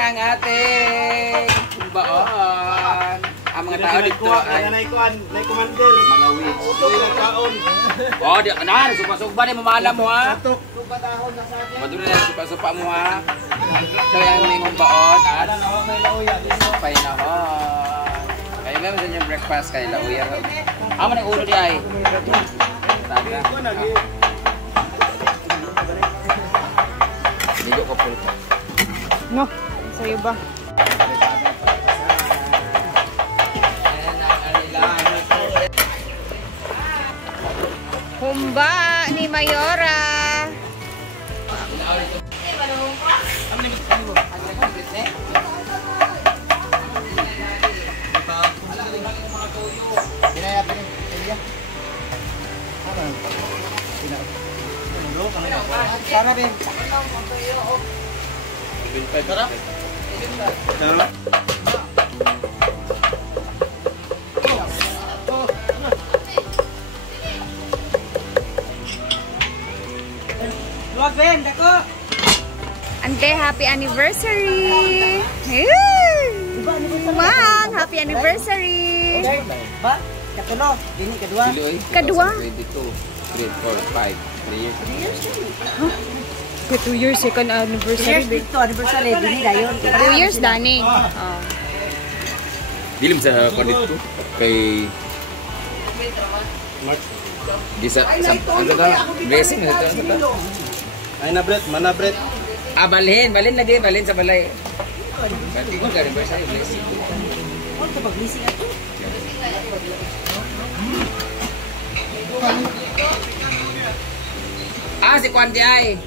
ang ating baon. Ang mga tao dito ay Nay commander, mga witch. utog na kaon. Oh, di na, supa-supa ni mamala mo ha. Supa dahon na sa akin. Maduro na supa-supa mo ha. Ito yung aming baon at painahon. Kayo nga sa inyong breakfast kay Lauya. Amo na ulo di ay. Taga. Medyo ko full. No, sa'yo ba? Humba ni Mayora. Sana rin. Luwag din, dako. Ante, happy anniversary! Mang, happy anniversary! Ba? Kapulo, dini kedua. Kadua? 22, 3, 4, 5, 3 years. 2 years, second anniversary. Dito anniversary dini dayon. 2 years, Dani. Dilim sa kondito kay Gisa sa ano daw blessing ito ano daw. Ay na Brett, mana Brett. Ah, balhin lagi, balhin sa balay. Pati ko galing ba sa blessing. Ano ka pag-blessing ato? Ah, si Kwanti ay.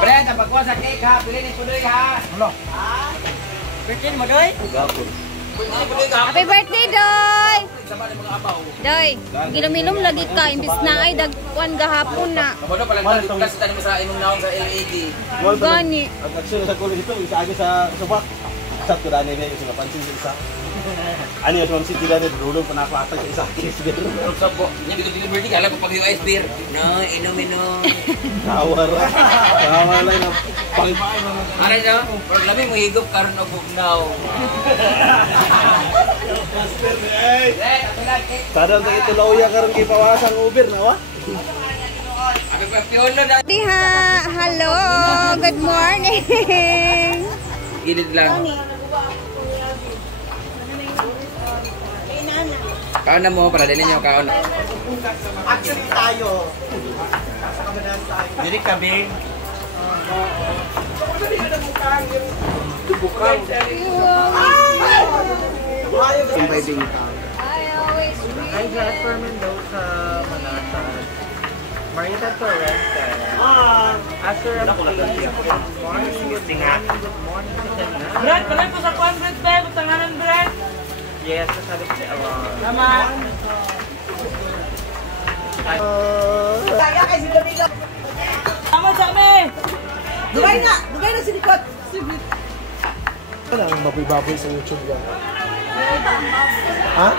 Brett, pagkuha sa cake ha, bilhin ni Pudoy ha. Hello. Birthday mo doy? Happy birthday, Doy! Doy, gilom-ilom lagi ka. Imbis na ay dagkuan gahapon na. Kabono palang class tani mo sa imong naong sa LED. Gani. Ang aksyon sa kulo ito, isa agi sa subak. Sa tudane ni isa pansin sa isa. Ani yung si Tila ni Rulong panaklatag sa isa case beer. Pero sa po, hindi ko birthday alam ko pag yung ice beer. No, inom. Tawar. Tawar lang na pang. Ano nyo? Pero labi mo higop karon og bugnaw. Kadang sa ito lauya karon kay pawasang Uber na wa. Abi pa piolo na. Diha, hello, good morning. Gilid lang. Kaon na mo para dili niyo kaon. Actually tayo. Sa kabanahan tayo. Dili kami. Bukang. Inviting tao. Hi, Jasper Mendoza, Manatag. Marita Torres. After a good morning. Brad, kami po sa conference tayo. Patanganan, Brad. Yes, sasabi ko si Alon. Tama. Kaya kay si Domingo. Tama sa amin. Dugay na si Nikot. Ano ang baboy-baboy sa YouTube yan? Ha?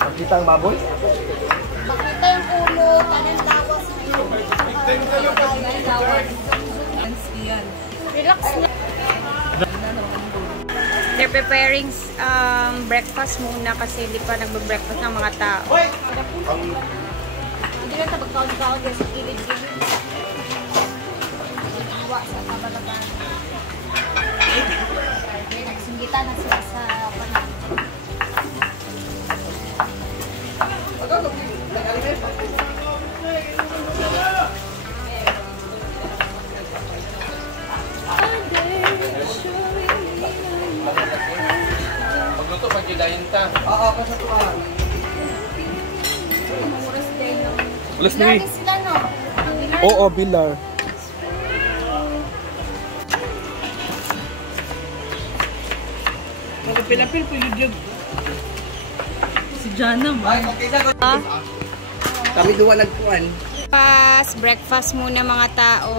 Makita ang baboy? Makita yung ulo, tanang lawas. Relax na. They're preparing breakfast muna kasi hindi pa nagbe-breakfast ng mga tao. Hindi lang tabag kaon-kaon sa kilid-kilid. Iwa sa kabalaban. Nagsinggita na sila sa panahon. Pagluto pag gidayon ta. Oo, kasatuan. Alas na sila, no? Oo, Bilar. Magpilapil po yung si Jana mo. Kami duwa nagkuan. Breakfast muna mga tao.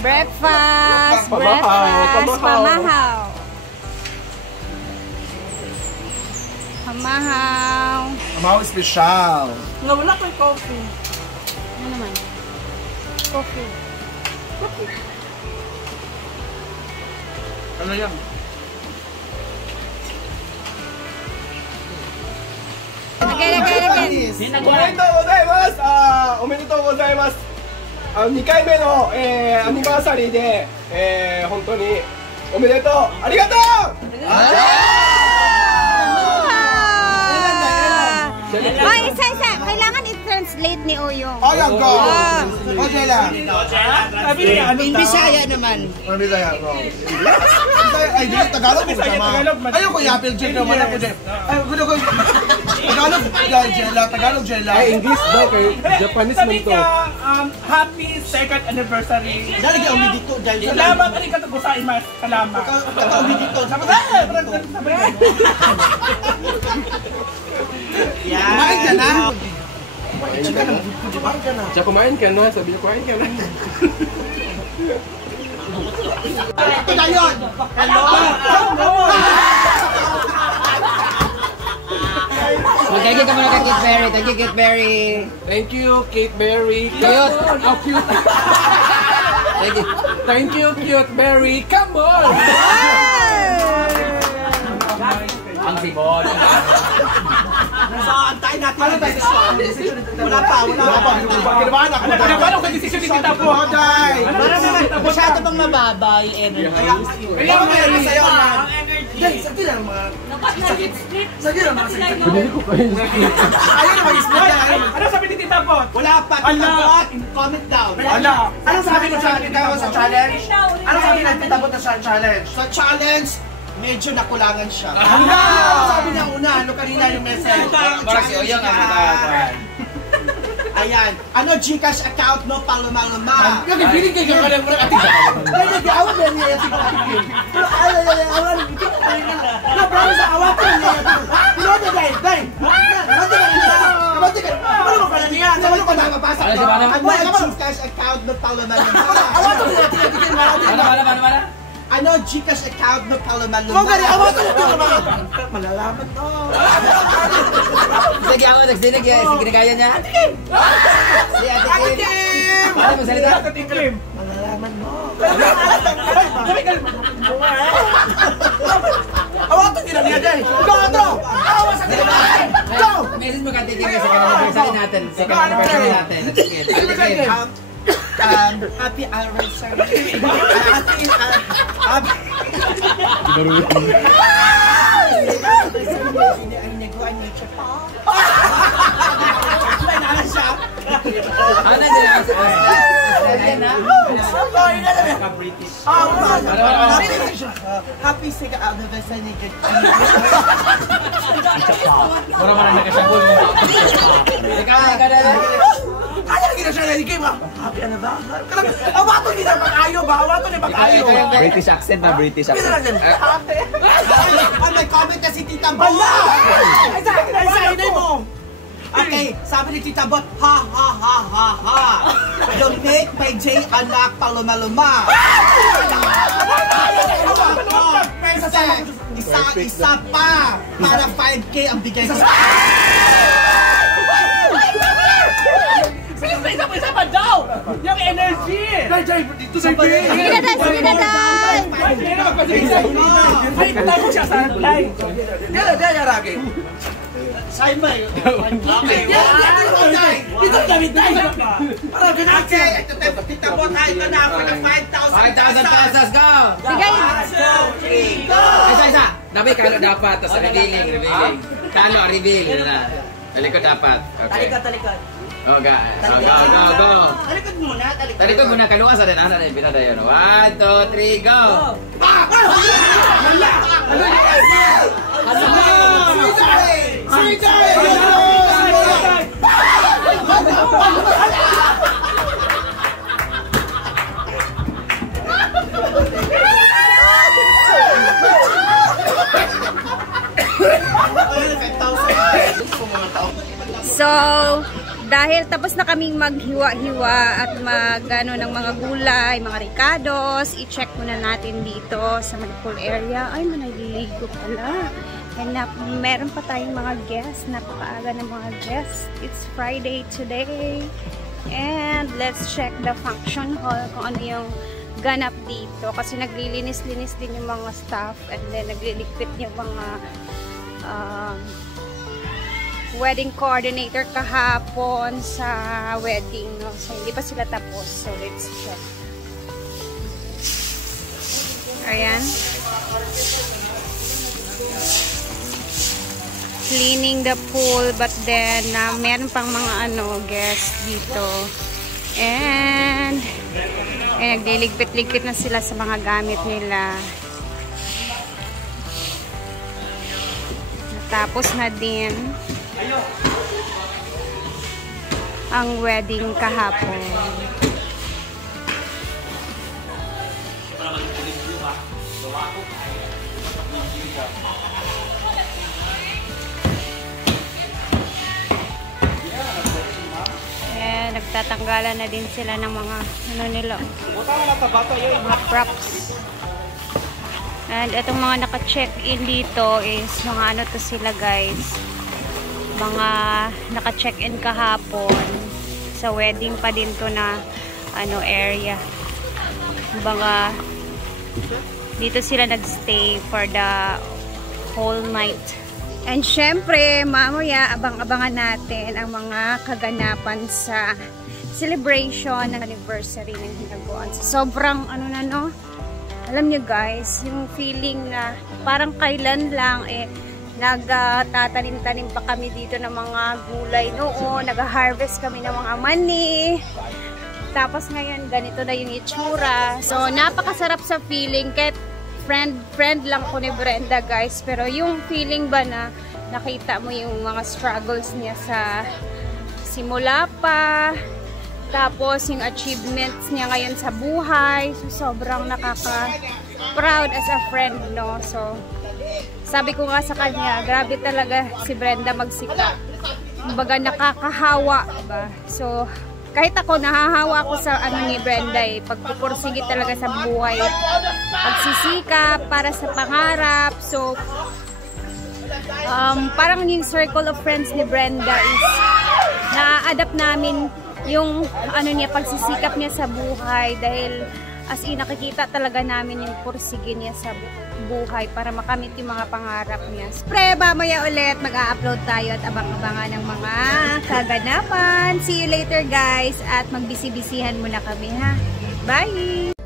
Breakfast! Pamahaw! Pamahaw special. Nga wala ko yung coffee. Ano naman? Coffee. Ano yan? Again. おめでとうございます。2回目の、アニバーサリーで、本当におめでとう。ありがとう。Ay, isa-isa. Kailangan i-translate ni Oyong. Ayan ka. Okay lang. Bisaya naman. Bisaya. Ay, di Tagalog mo sama. Ayoko yapil dyan naman ako dyan. Ay, gusto ko. Tagalog Jella. Ay, English daw kay Japanese mo to. Happy second anniversary. Dali ka umi dito dyan. Salamat ka rin katagusain, mas. Salamat. Kaka umi dito. Kumain ka na. Siya kumain ka na. Sabi niya kumain ka na. Ito na yun. Hello. Thank you naman kay Kate Berry. Thank you, Kate Berry. Thank you, Kate Berry. Cute. How cute. Thank you. Thank you, Cute Berry. Come on. Ang sibol. So, antayin natin ang desisyon. Wala pa. Kinabahan ako. Ano ka desisyon ni Tita po? Masyado bang mababa yung energy? Kaya meron sa'yo na. Sakit lang mga... Sakit lang mga sakit. Ayaw na mag-split. Ano sabi ni Tita po? Wala pa. Tita Bot, comment down. Anong sabi mo sa challenge? Anong sabi ng Tita Bot sa challenge? Sa challenge, medyo nakulangan siya. Sabi niya una, ano kanina yung message? Para si Oyong ang matawagan. Ayan. Ano Gcash account no paluma-luma? Yung piling kayo ka lang muna ating Ay, nag-awat na niya yung tigil. Pero awat na promise sa awat na niya yung tigil. Day. Kamati ka. Ano mo pala niya? Saan mo pa nakapasok? Ano si Mano? Ano Gcash account no paluma-luma? Awat na niya tigil. Mana? Ano Gcash account no paluma-luma? Kung gani, awat na niya naman. Malalaman to. Sige ako, nagsinig yan. Sige na kaya niya. Si Ate Kim. Ano mo salita? Ate Kim. Malalaman mo. Awato nila niya dyan. Go, Atro! Awa sa nila! Go! Message mo ka Ate Kim sa anniversary natin. Sa anniversary natin. Ate Kim. Happy anniversary. Ano dyan? Happy second anniversary. Mura mo na nagkasabol mo. Ika na. Kaya lagi na siya na game ha? Happy anniversary. Awato nila pag-ayo ba? Awato nila pag-ayo. British accent na British accent. Ay, may comment na si Tita Bot. Ay, sa akin na isa mo. Okay, sabi ni Tita Bot, ha. Donate by J. Anak Paluma-luma. Isa pa para 5K ang bigay sa... Isa pa daw! Yung energy! Dito sa ibi. Sige na, Day. Ay, patay mo siya sa live. Dala ragi. Sa'yo ba yun? Dito David Day. Okay, ito Tita Bot, ito na for the 5,000 5,000 pesos, go! Sige. 1, 2, 3, go! Isa. Dapat kalo dapat. Tapos revealing. Kalo, reveal. Talikod dapat. Okay. Talikod. Oh, go. Talikod muna, talikod. Talikod muna. Kaluwas na rin. Ano na yung pinada yun? 1, 2, 3, go! So, dahil tapos na kaming maghiwa-hiwa at magano ng mga gulay, mga ricados, i-check muna natin dito sa Malipol area. Ay, manaliligo pala. And meron pa tayong mga guests, napakaaga ng mga guests. It's Friday today. And let's check the function hall kung ano yung ganap dito. Kasi naglilinis-linis din yung mga staff and then nagliligpit yung mga wedding coordinator kahapon sa wedding. No? So, hindi pa sila tapos. So, let's check. Ayan. Cleaning the pool, but then meron pang mga guests dito. And nagliligpit-ligpit na sila sa mga gamit nila. Natapos na din ang wedding kahapon. Nagtatanggalan na din sila ng mga nila, mga props. And itong mga naka-check-in dito is mga to sila guys, mga naka-check-in kahapon sa wedding pa din to na area. Mga dito sila nagstay for the whole night. And syempre, mamaya abang-abangan natin ang mga kaganapan sa celebration ng anniversary ng Hinaguan. So, sobrang alam nyo guys, yung feeling na parang kailan lang nagtatanim-tanim pa kami dito ng mga gulay noon, nag-harvest kami ng mga mani. Tapos ngayon, ganito na yung itsura. So, napakasarap sa feeling. Kahit friend lang ko ni Brenda guys, pero yung feeling ba na nakita mo yung mga struggles niya sa simula pa, tapos yung achievements niya ngayon sa buhay, so sobrang nakaka-proud as a friend, no? So sabi ko nga sa kanya, grabe talaga si Brenda magsikap, kumbaga nakakahawa ba? So kahit ako, nahahawa ako sa ni Brenda pagpupursige talaga sa buhay, pagsisikap para sa pangarap. So parang yung circle of friends ni Brenda is na-adapt namin yung niya, pagsisikap niya sa buhay, dahil as in nakikita talaga namin yung pursige niya sa buhay para makamit yung mga pangarap niya. Pre, mamaya ulit mag-a-upload tayo at abang-abangan ng mga kaganapan. See you later guys, at magbisi-bisihan muna kami ha. Bye!